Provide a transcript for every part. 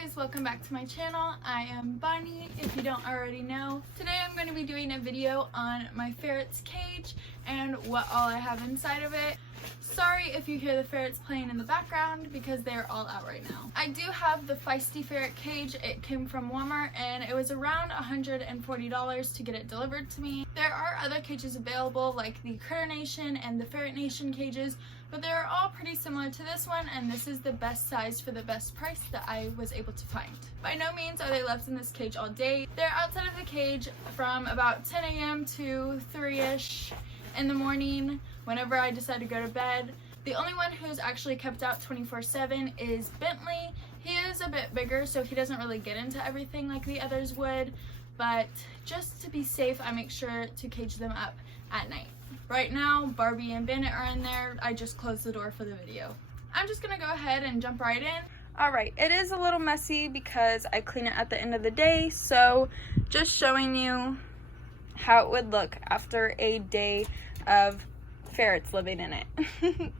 guys, welcome back to my channel. I am Bonnie, if you don't already know. Today I'm going to be doing a video on my ferret's cage and what all I have inside of it. Sorry if you hear the ferrets playing in the background because they're all out right now. I do have the Feisty ferret cage. It came from Walmart and it was around $140 to get it delivered to me. There are other cages available like the Critter Nation and the Ferret Nation cages, but they're all pretty similar to this one, and this is the best size for the best price that I was able to find. By no means are they left in this cage all day. They're outside of the cage from about 10 a.m. to 3-ish in the morning whenever I decide to go to bed. The only one who's actually kept out 24/7 is Bentley. He is a bit bigger, so he doesn't really get into everything like the others would, but just to be safe, I make sure to cage them up at night. Right now, Barbie and Bennett are in there. I just closed the door for the video. I'm just gonna go ahead and jump right in. Alright, it is a little messy because I clean it at the end of the day, so just showing you how it would look after a day of ferrets living in it.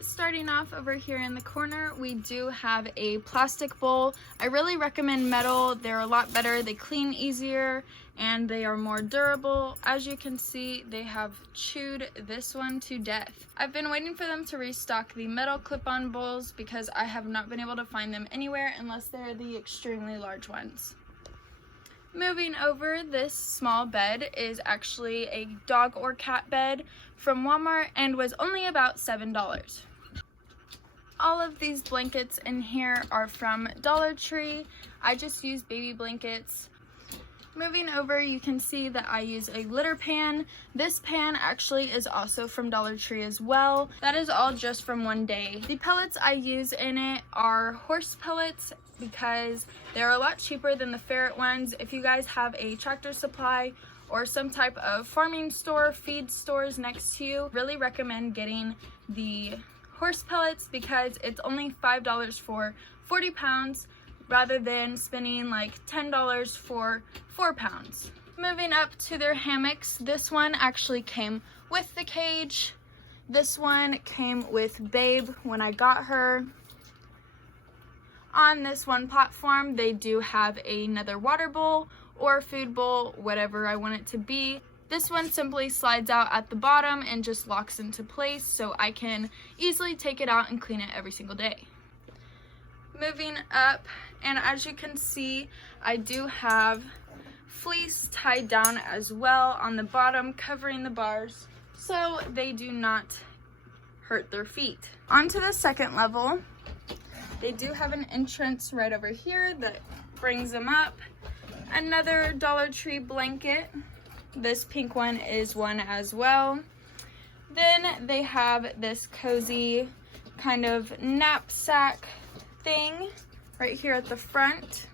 Starting off over here in the corner, we do have a plastic bowl. I really recommend metal. They're a lot better, they clean easier, and they are more durable. As you can see, they have chewed this one to death. I've been waiting for them to restock the metal clip-on bowls because I have not been able to find them anywhere unless they're the extremely large ones. Moving over, this small bed is actually a dog or cat bed from Walmart and was only about $7. All of these blankets in here are from Dollar Tree. I just use baby blankets. Moving over, you can see that I use a litter pan. This pan actually is also from Dollar Tree as well. That is all just from one day. The pellets I use in it are horse pellets because they're a lot cheaper than the ferret ones. If you guys have a Tractor Supply or some type of farming store, feed stores next to you, really recommend getting the horse pellets because it's only $5 for 40 pounds rather than spending like $10 for 4 pounds. Moving up to their hammocks, this one actually came with the cage. This one came with Babe when I got her. On this one platform, they do have another water bowl or food bowl, whatever I want it to be. This one simply slides out at the bottom and just locks into place, so I can easily take it out and clean it every single day. Moving up, and as you can see, I do have fleece tied down as well on the bottom, covering the bars so they do not hurt their feet. Onto the second level, they do have an entrance right over here that brings them up. Another Dollar Tree blanket. This pink one is one as well. Then they have this cozy kind of knapsack thing right here at the front.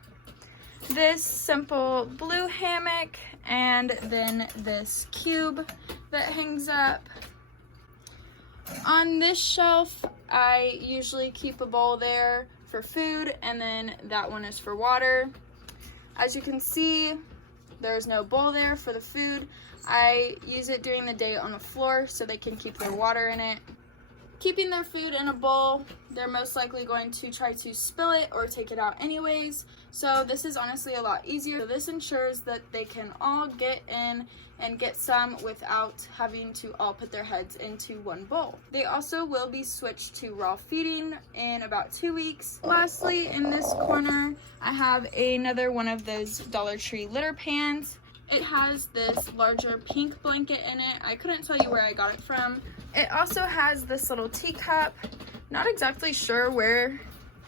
This simple blue hammock, and then this cube that hangs up. On this shelf, I usually keep a bowl there for food, and then that one is for water. As you can see, there's no bowl there for the food. I use it during the day on the floor so they can keep their water in it. Keeping their food in a bowl, they're most likely going to try to spill it or take it out anyways. So this is honestly a lot easier. So this ensures that they can all get in and get some without having to all put their heads into one bowl. They also will be switched to raw feeding in about 2 weeks. Lastly, in this corner, I have another one of those Dollar Tree litter pans. It has this larger pink blanket in it. I couldn't tell you where I got it from. It also has this little teacup. Not exactly sure where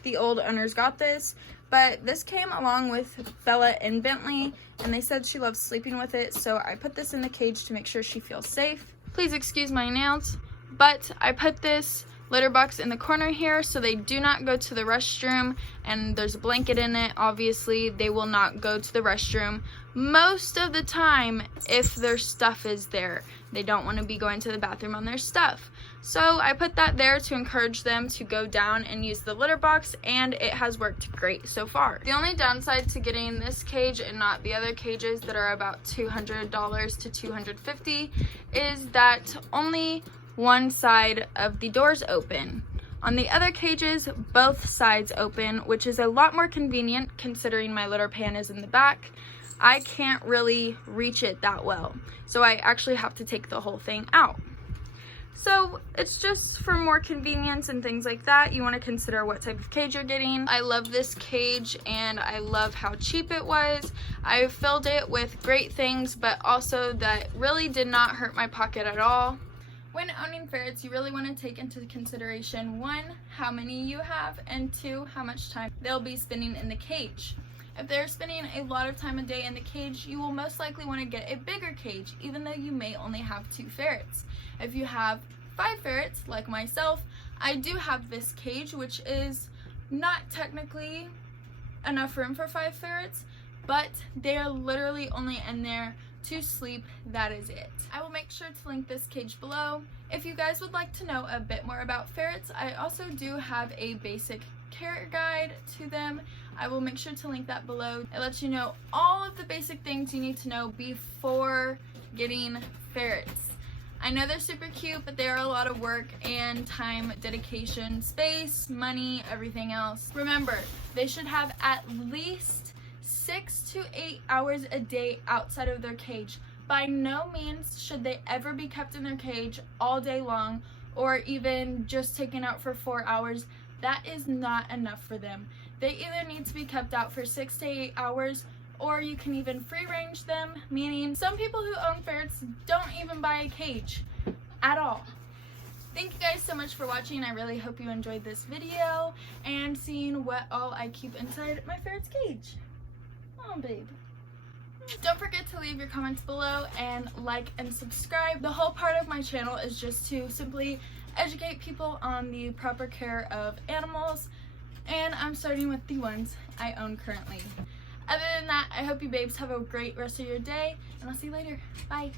the old owners got this, but this came along with Bella and Bentley, and they said she loves sleeping with it, so I put this in the cage to make sure she feels safe. Please excuse my nails, but I put this litter box in the corner here so they do not go to the restroom, and there's a blanket in it. Obviously, they will not go to the restroom most of the time if their stuff is there. They don't want to be going to the bathroom on their stuff. So I put that there to encourage them to go down and use the litter box, and it has worked great so far. The only downside to getting this cage and not the other cages that are about $200 to $250 is that only one side of the doors open. On the other cages, both sides open, which is a lot more convenient considering my litter pan is in the back. I can't really reach it that well, so I actually have to take the whole thing out. So it's just for more convenience and things like that. You want to consider what type of cage you're getting. I love this cage and I love how cheap it was. I filled it with great things, but also that really did not hurt my pocket at all. When owning ferrets, you really want to take into consideration 1, how many you have, and 2, how much time they'll be spending in the cage. If they're spending a lot of time a day in the cage, you will most likely want to get a bigger cage, even though you may only have 2 ferrets. If you have 5 ferrets, like myself, I do have this cage, which is not technically enough room for 5 ferrets, but they are literally only in there to sleep. That is it. I will make sure to link this cage below. If you guys would like to know a bit more about ferrets, I also do have a basic care guide to them. I will make sure to link that below. It lets you know all of the basic things you need to know before getting ferrets. I know they're super cute, but they are a lot of work and time, dedication, space, money, everything else. Remember, they should have at least 6 to 8 hours a day outside of their cage. By no means should they ever be kept in their cage all day long, or even just taken out for 4 hours. That is not enough for them. They either need to be kept out for 6 to 8 hours, or you can even free range them, meaning some people who own ferrets don't even buy a cage at all. Thank you guys so much for watching. I really hope you enjoyed this video and seeing what all I keep inside my ferret's cage. Oh, babe. Don't forget to leave your comments below and like and subscribe. The whole part of my channel is just to simply educate people on the proper care of animals, and I'm starting with the ones I own currently. Other than that, I hope you babes have a great rest of your day, and I'll see you later. Bye.